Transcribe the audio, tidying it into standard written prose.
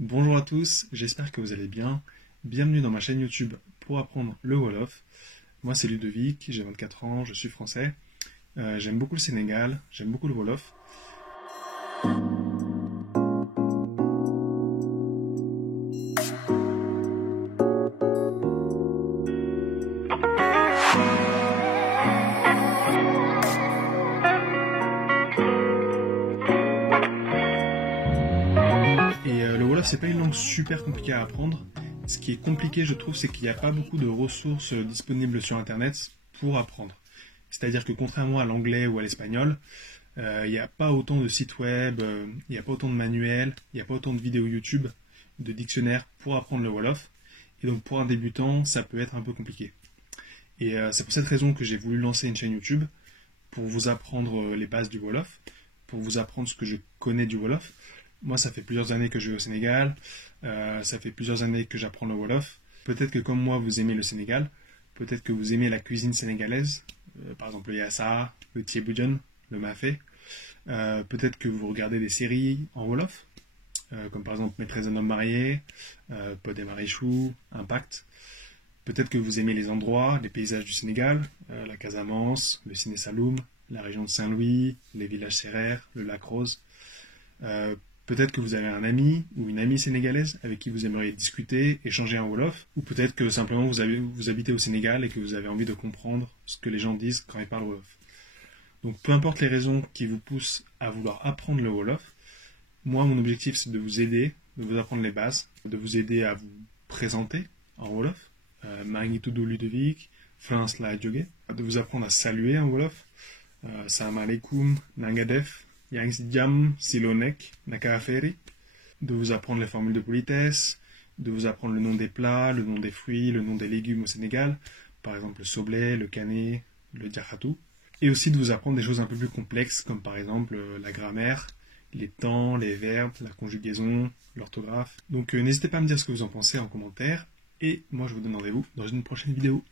Bonjour à tous, j'espère que vous allez bien. Bienvenue dans ma chaîne YouTube pour apprendre le Wolof. Moi c'est Ludovic, j'ai 24 ans, je suis français. J'aime beaucoup le Sénégal, j'aime beaucoup le Wolof. Le Wolof c'est pas une langue super compliquée à apprendre. Ce qui est compliqué je trouve c'est qu'il n'y a pas beaucoup de ressources disponibles sur internet pour apprendre. C'est-à-dire que contrairement à l'anglais ou à l'espagnol, il n'y a pas autant de sites web, il n'y a pas autant de manuels, il n'y a pas autant de vidéos YouTube, de dictionnaires pour apprendre le Wolof. Et donc pour un débutant, ça peut être un peu compliqué. Et c'est pour cette raison que j'ai voulu lancer une chaîne YouTube pour vous apprendre les bases du Wolof, pour vous apprendre ce que je connais du Wolof. Moi, ça fait plusieurs années que je vis au Sénégal, ça fait plusieurs années que j'apprends le Wolof. Peut-être que comme moi, vous aimez le Sénégal, peut-être que vous aimez la cuisine sénégalaise, par exemple le yassa, le thieboudion, le mafé. Peut-être que vous regardez des séries en Wolof, comme par exemple Maîtresse d'un homme marié, Pod et Marichou, Impact. Peut-être que vous aimez les endroits, les paysages du Sénégal, la Casamance, le Ciné Saloum, la région de Saint-Louis, les villages sérères, le lac Rose. Peut-être que vous avez un ami ou une amie sénégalaise avec qui vous aimeriez discuter, échanger en Wolof, ou peut-être que simplement vous habitez au Sénégal et que vous avez envie de comprendre ce que les gens disent quand ils parlent Wolof. Donc peu importe les raisons qui vous poussent à vouloir apprendre le Wolof, moi mon objectif c'est de vous aider, de vous apprendre les bases, de vous aider à vous présenter en Wolof, Magnitudo Ludovic, France la Djogé, de vous apprendre à saluer en Wolof, Salam alaikum, Nangadef, Yang Jam, Silonek, Nakaaferi, de vous apprendre les formules de politesse, de vous apprendre le nom des plats, le nom des fruits, le nom des légumes au Sénégal, par exemple le soblé, le cané, le diakhatou, et aussi de vous apprendre des choses un peu plus complexes, comme par exemple la grammaire, les temps, les verbes, la conjugaison, l'orthographe. Donc n'hésitez pas à me dire ce que vous en pensez en commentaire, et moi je vous donne rendez-vous dans une prochaine vidéo.